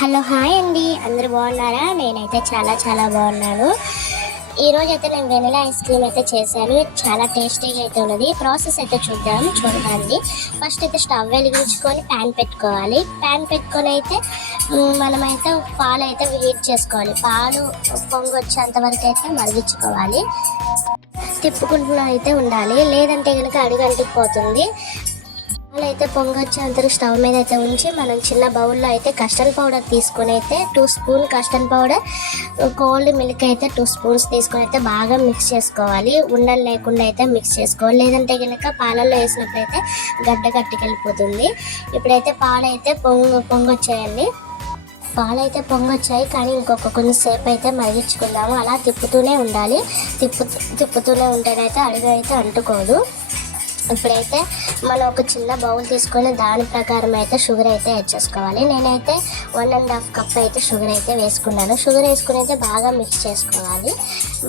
Hello hi అండి, అందరూ బాగున్నారా? నేనైతే చాలా చాలా బాగున్నాను. ఈరోజు అయితే నేను వెనిలా ఐస్ క్రీమ్ అయితే చేశాను. చాలా టేస్టీగా అయితే ఉన్నది. ప్రాసెస్ అయితే చూడండి. ఫస్ట్ అయితే స్టవ్ వెలిగించుకొని ప్యాన్ పెట్టుకోవాలి. ప్యాన్ పెట్టుకొని అయితే మనమైతే పాలు అయితే హీట్ చేసుకోవాలి. పాలు పొంగి వచ్చేంత వరకు అయితే మరిగించుకోవాలి. తిప్పుకుంటూ అయితే ఉండాలి, లేదంటే కనుక అడుగంటిపోతుంది. పాలు అయితే పొంగొచ్చేంత స్టవ్ మీద అయితే ఉంచి మనం చిన్న బౌల్లో అయితే కస్టర్డ్ పౌడర్ తీసుకొని అయితే 2 spoon custard powder, cold milk అయితే 2 స్పూన్స్ తీసుకొని అయితే బాగా మిక్స్ చేసుకోవాలి. ఉండలు లేకుండా అయితే మిక్స్ చేసుకోవాలి, లేదంటే కనుక పాలల్లో వేసినప్పుడు అయితే గడ్డ కట్టుకెళ్ళిపోతుంది. ఇప్పుడైతే పాలు అయితే పొంగొచ్చాయండి. పాలు అయితే పొంగొచ్చాయి, కానీ కొంచెంసేపు అయితే మరిగించుకుందాము. అలా తిప్పుతూనే ఉండాలి. తిప్పుతూనే ఉంటేనైతే అడుగు అయితే అంటుకోదు. ఇప్పుడైతే మనం ఒక చిన్న బౌల్ తీసుకొని దాని ప్రకారం అయితే షుగర్ అయితే యాడ్ చేసుకోవాలి. నేనైతే 1.5 కప్ అయితే షుగర్ అయితే వేసుకున్నాను. షుగర్ వేసుకుని అయితే బాగా మిక్స్ చేసుకోవాలి.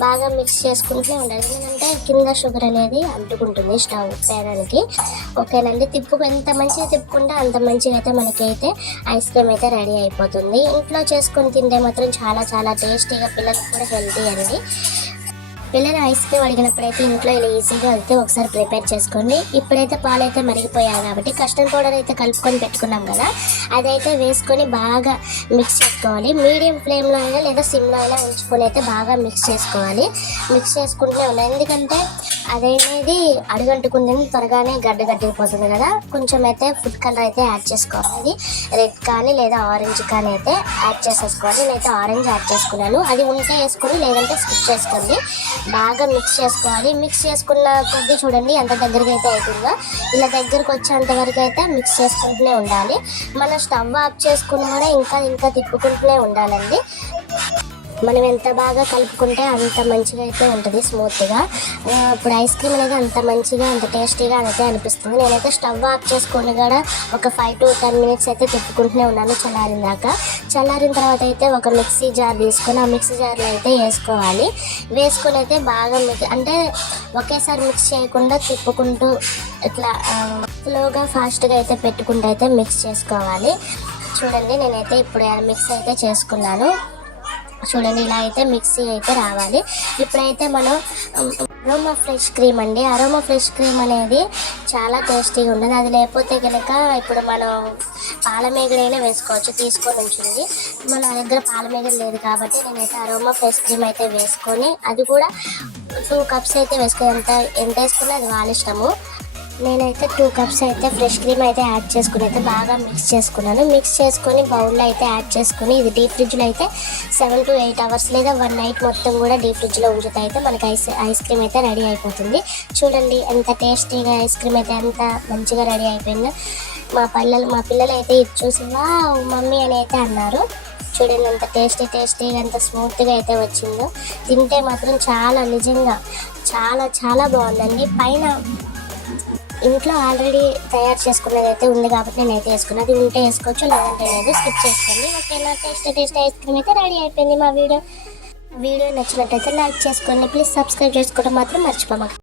బాగా మిక్స్ చేసుకుంటూనే ఉండాలి, ఎందుకంటే కింద షుగర్ అనేది అంటుకుంటుంది స్టవ్ పేరానికి. ఓకేనండి, ఎంత మంచిగా తిప్పుకుంటే అంత మంచిగా అయితే మనకైతే ఐస్ క్రీమ్ అయితే రెడీ అయిపోతుంది. ఇంట్లో చేసుకొని తింటే మాత్రం చాలా చాలా టేస్టీగా, పిల్లలకు కూడా హెల్తీ అండి. పిల్లలు ఐస్ క్రీమ్ అడిగినప్పుడైతే ఇంట్లో ఇలా ఈజీగా అయితే ఒకసారి ప్రిపేర్ చేసుకోండి. ఇప్పుడైతే పాలు అయితే మరిగిపోయాయి కాబట్టి కస్టర్డ్ పౌడర్ అయితే కలుపుకొని పెట్టుకున్నాం కదా, అదైతే వేసుకొని బాగా మిక్స్ చేసుకోవాలి. మీడియం ఫ్లేమ్లో అయినా లేదా సిమ్లో అయినా ఉంచుకొని అయితే బాగా మిక్స్ చేసుకోవాలి. మిక్స్ చేసుకుంటూనే ఉన్నాయి, ఎందుకంటే అదేనేది అడుగంటుకుంది, త్వరగానే గడ్డగట్టిపోతుంది కదా. కొంచెం అయితే ఫుడ్ కలర్ అయితే యాడ్ చేసుకోవాలి. రెడ్ కానీ లేదా ఆరెంజ్ కానీ అయితే యాడ్ చేసేసుకోవాలి. నేనైతే ఆరెంజ్ యాడ్ చేసుకున్నాను. అది ఉంటే వేసుకొని, లేదంటే స్కిప్ చేసుకోండి. బాగా మిక్స్ చేసుకోవాలి. మిక్స్ చేసుకున్న కొద్దీ చూడండి ఎంత దగ్గరికి అయితే అవుతుందో. ఇలా దగ్గరకు వచ్చేంత వరకు అయితే మిక్స్ చేసుకుంటూనే ఉండాలి. మనం స్టవ్ ఆఫ్ చేసుకుని కూడా ఇంకా తిప్పుకుంటూనే ఉండాలండి. మనం ఎంత బాగా కలుపుకుంటే అంత మంచిగా అయితే ఉంటుంది, స్మూత్గా. ఇప్పుడు ఐస్ క్రీమ్ అనేది అంత మంచిగా, అంత టేస్టీగా అయితే అనిపిస్తుంది. నేనైతే స్టవ్ ఆఫ్ చేసుకొని కూడా ఒక 5 to 10 minutes అయితే తిప్పుకుంటూనే ఉన్నాను, చల్లారిన తర్వాత అయితే ఒక మిక్సీ జార్ తీసుకొని ఆ మిక్సీ జార్లో అయితే వేసుకోవాలి. వేసుకొని అయితే బాగా అంటే ఒకేసారి మిక్స్ చేయకుండా తిప్పుకుంటూ ఇట్లా స్లోగా ఫాస్ట్గా అయితే పెట్టుకుంటూ అయితే మిక్స్ చేసుకోవాలి. చూడండి, నేనైతే ఇప్పుడు మిక్స్ అయితే చేసుకున్నాను. చూడండి, ఇలా అయితే మిక్సీ అయితే రావాలి. ఇప్పుడైతే మనం అరోమా ఫ్రెష్ క్రీమ్ అండి. అరోమా ఫ్రెష్ క్రీమ్ అనేది చాలా టేస్టీగా ఉంటుంది. అది లేకపోతే కనుక ఇప్పుడు మనం పాలమేగడైనా వేసుకోవచ్చు, తీసుకొని ఉంచింది. మన దగ్గర పాలమేగడ లేదు కాబట్టి నేనైతే అరోమా ఫ్రెష్ క్రీమ్ అయితే వేసుకొని, అది కూడా 2 cups అయితే వేసుకొని, ఎంత వేసుకున్నా అది వాళ్ళ ఇష్టము. నేనైతే 2 cups అయితే ఫ్రెష్ క్రీమ్ అయితే యాడ్ చేసుకుని అయితే బాగా మిక్స్ చేసుకున్నాను. మిక్స్ చేసుకొని బౌల్లో అయితే యాడ్ చేసుకుని, ఇది డీప్ ఫ్రిడ్జ్లో అయితే 7 to 8 hours లేదా 1 night మొత్తం కూడా డీప్ ఫ్రిడ్జ్లో ఉంచితే అయితే మనకి ఐస్ క్రీమ్ అయితే రెడీ అయిపోతుంది. చూడండి ఎంత టేస్టీగా ఐస్ క్రీమ్ అయితే ఎంత మంచిగా రెడీ అయిపోయిందో. మా పిల్లలు అయితే ఇది చూసి వావ్ మమ్మీ అని అయితే అన్నారు. చూడండి ఎంత టేస్టీగా, ఎంత స్మూత్గా అయితే వచ్చిందో. తింటే మాత్రం చాలా, నిజంగా చాలా చాలా బాగుందండి. పైన ఇంట్లో ఆల్రెడీ తయారు చేసుకున్నది అయితే ఉంది కాబట్టి నేనైతే వేసుకున్నాను. అది ఉంటే వేసుకోవచ్చు, లేదంటే లేదు, స్కిప్ చేసుకోండి. ఓకేనా, టేస్టీ ఐస్ క్రీమ్ అయితే రెడీ అయిపోయింది. మా వీడియో నచ్చినట్టయితే లైక్ చేసుకోండి. ప్లీజ్ సబ్స్క్రైబ్ చేసుకోవడం మాత్రం మర్చిపోమాకండి.